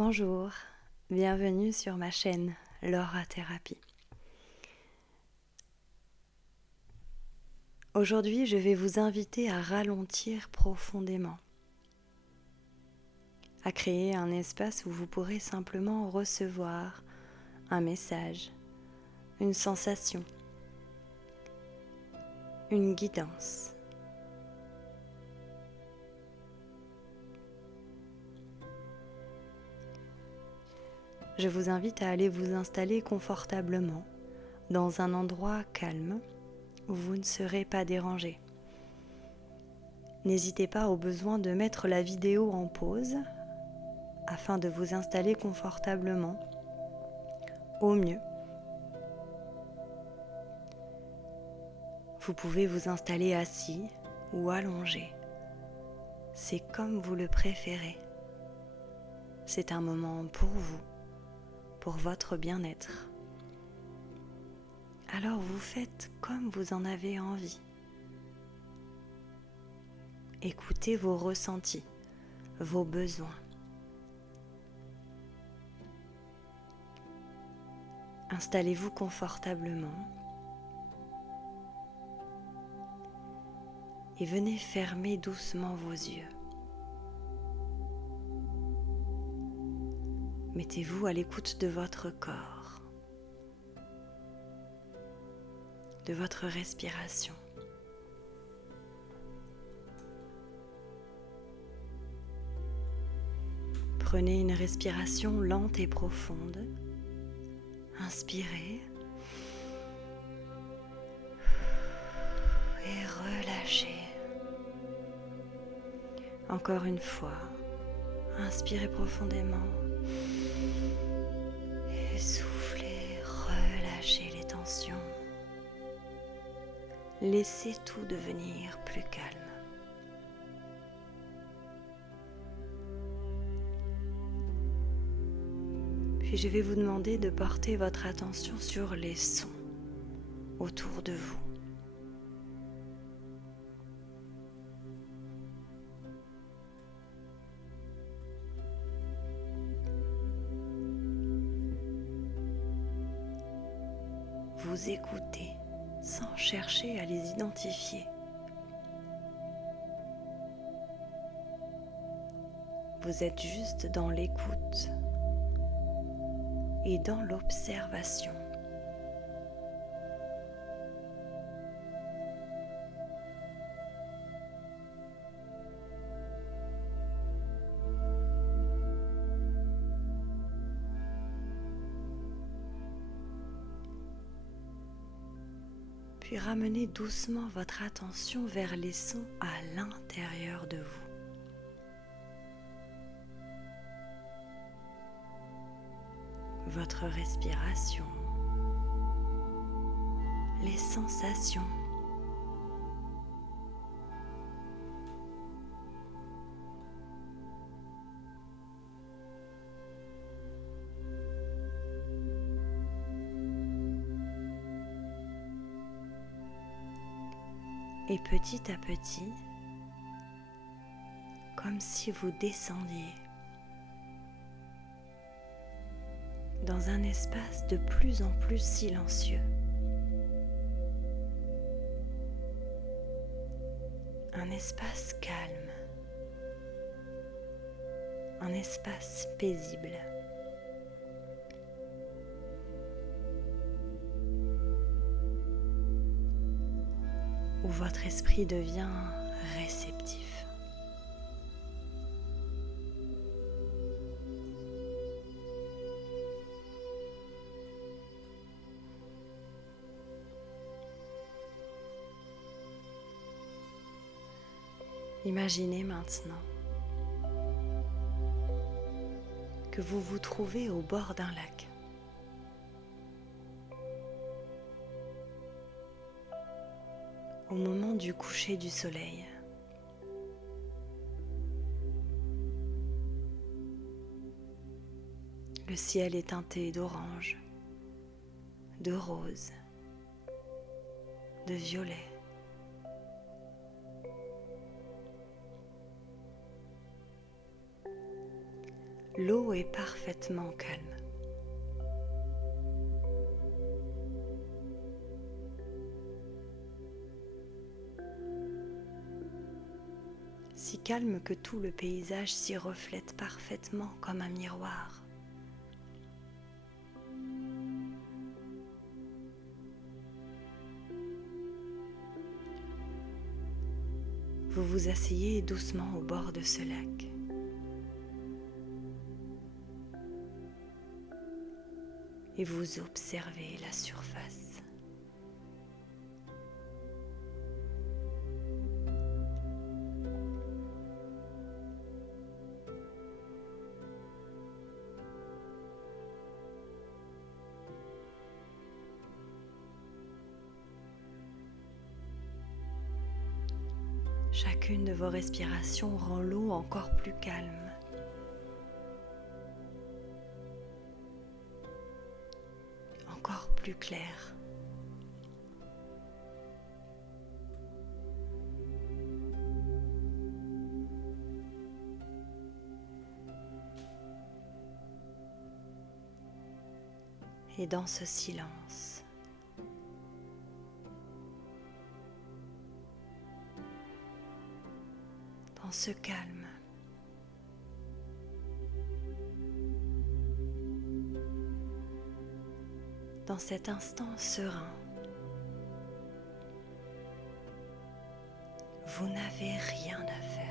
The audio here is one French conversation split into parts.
Bonjour, bienvenue sur ma chaîne Laura Thérapie. Aujourd'hui, je vais vous inviter à ralentir profondément, à créer un espace où vous pourrez simplement recevoir un message, une sensation, une guidance. Je vous invite à aller vous installer confortablement dans un endroit calme où vous ne serez pas dérangé. N'hésitez pas au besoin de mettre la vidéo en pause afin de vous installer confortablement au mieux. Vous pouvez vous installer assis ou allongé. C'est comme vous le préférez. C'est un moment pour vous, pour votre bien-être. Alors vous faites comme vous en avez envie. Écoutez vos ressentis, vos besoins. Installez-vous confortablement et venez fermer doucement vos yeux. Mettez-vous à l'écoute de votre corps, de votre respiration. Prenez une respiration lente et profonde. Inspirez et relâchez. Encore une fois, inspirez profondément et soufflez, relâchez les tensions. Laissez tout devenir plus calme. Puis je vais vous demander de porter votre attention sur les sons autour de vous. Vous écoutez sans chercher à les identifier. Vous êtes juste dans l'écoute et dans l'observation. Puis ramenez doucement votre attention vers les sons à l'intérieur de vous. Votre respiration, les sensations, et petit à petit, comme si vous descendiez dans un espace de plus en plus silencieux. Un espace calme, un espace paisible. Où votre esprit devient réceptif. Imaginez maintenant que vous vous trouvez au bord d'un lac. Au moment du coucher du soleil. Le ciel est teinté d'orange, de rose, de violet. L'eau est parfaitement calme. Si calme que tout le paysage s'y reflète parfaitement comme un miroir. Vous vous asseyez doucement au bord de ce lac. Et vous observez la surface. Chacune de vos respirations rend l'eau encore plus calme. Encore plus claire. Et dans ce silence, dans ce calme, dans cet instant serein, vous n'avez rien à faire.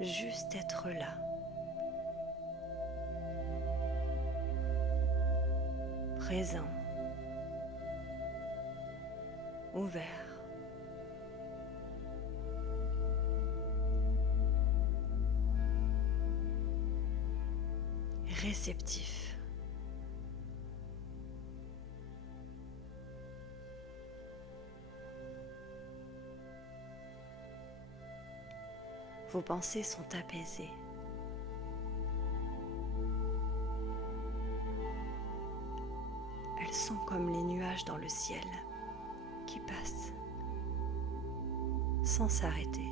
Juste être là, présent, ouvert, réceptif. Vos pensées sont apaisées. Elles sont comme les nuages dans le ciel qui passent sans s'arrêter.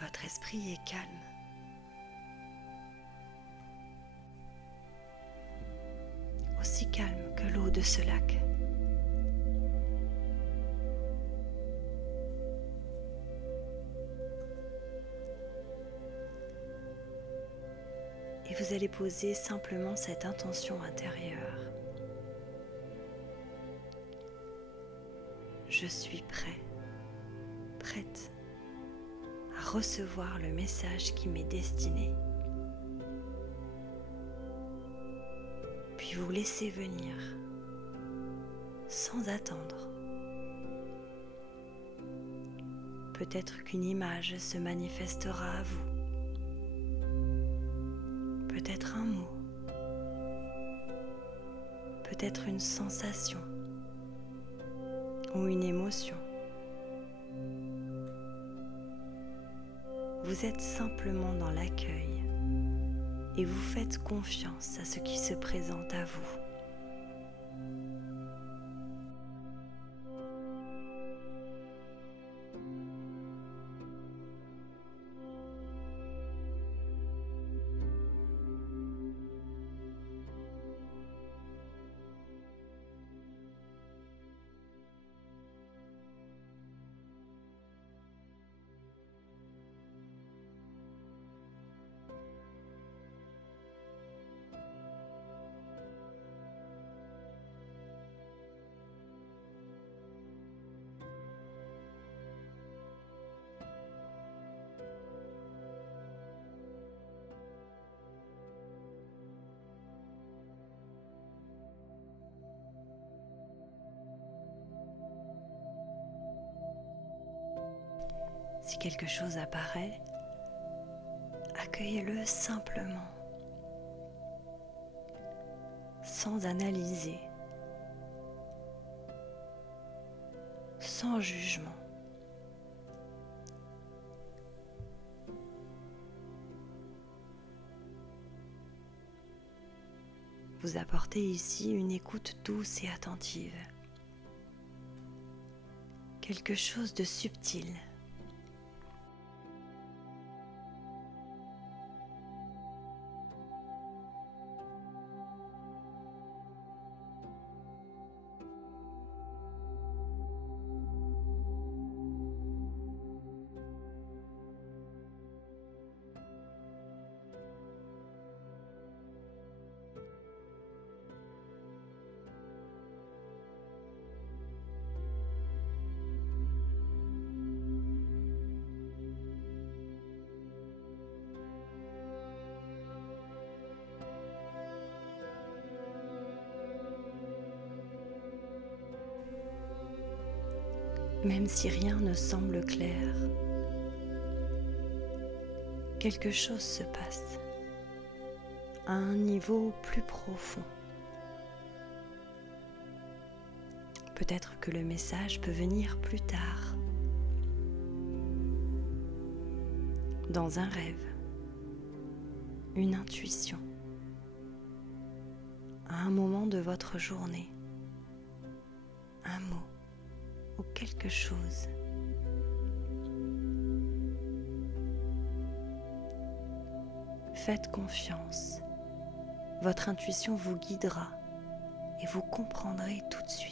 Votre esprit est calme. Aussi calme que l'eau de ce lac. Et vous allez poser simplement cette intention intérieure. Je suis prêt, prête à recevoir le message qui m'est destiné. Puis vous laissez venir, sans attendre. Peut-être qu'une image se manifestera à vous. Peut-être un mot. Peut-être une sensation ou une émotion. Vous êtes simplement dans l'accueil et vous faites confiance à ce qui se présente à vous. Si quelque chose apparaît, accueillez-le simplement, sans analyser, sans jugement. vous apporter ici une écoute douce et attentive. Quelque chose de subtil. Même si rien ne semble clair, quelque chose se passe à un niveau plus profond. Peut-être que le message peut venir plus tard, dans un rêve, une intuition, à un moment de votre journée, un mot ou quelque chose. Faites confiance, votre intuition vous guidera et vous comprendrez tout de suite.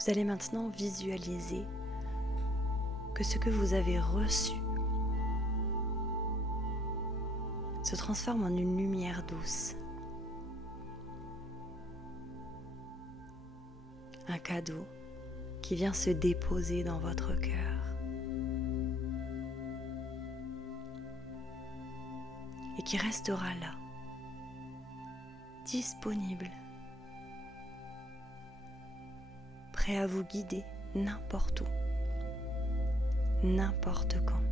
Vous allez maintenant visualiser que ce que vous avez reçu se transforme en une lumière douce. Un cadeau qui vient se déposer dans votre cœur et qui restera là, disponible, prêt à vous guider n'importe où, n'importe quand.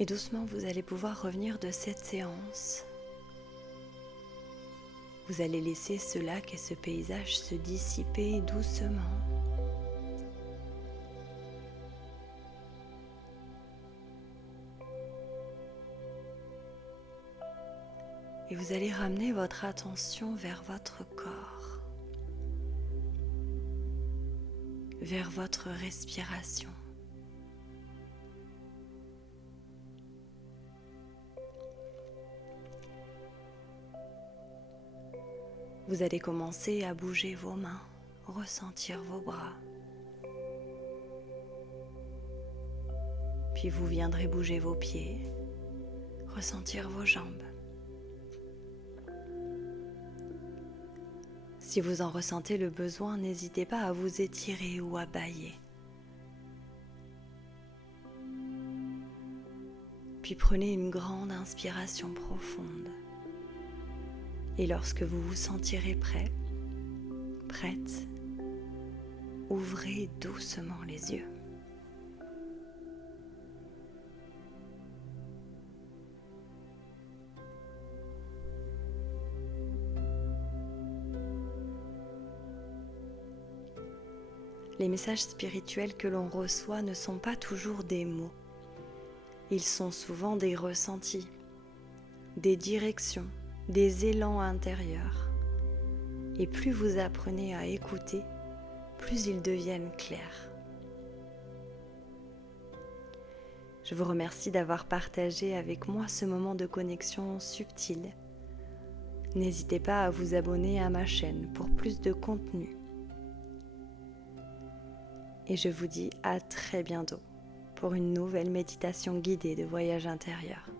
Et doucement, vous allez pouvoir revenir de cette séance. Vous allez laisser ce lac et ce paysage se dissiper doucement. Et vous allez ramener votre attention vers votre corps, vers votre respiration. Vous allez commencer à bouger vos mains, ressentir vos bras. Puis vous viendrez bouger vos pieds, ressentir vos jambes. Si vous en ressentez le besoin, n'hésitez pas à vous étirer ou à bâiller. Puis prenez une grande inspiration profonde. Et lorsque vous vous sentirez prêt, prête, ouvrez doucement les yeux. Les messages spirituels que l'on reçoit ne sont pas toujours des mots. Ils sont souvent des ressentis, des directions, des élans intérieurs. Et plus vous apprenez à écouter, plus ils deviennent clairs. Je vous remercie d'avoir partagé avec moi ce moment de connexion subtile, N'hésitez pas à vous abonner à ma chaîne pour plus de contenu. Et je vous dis à très bientôt pour une nouvelle méditation guidée de voyage intérieur.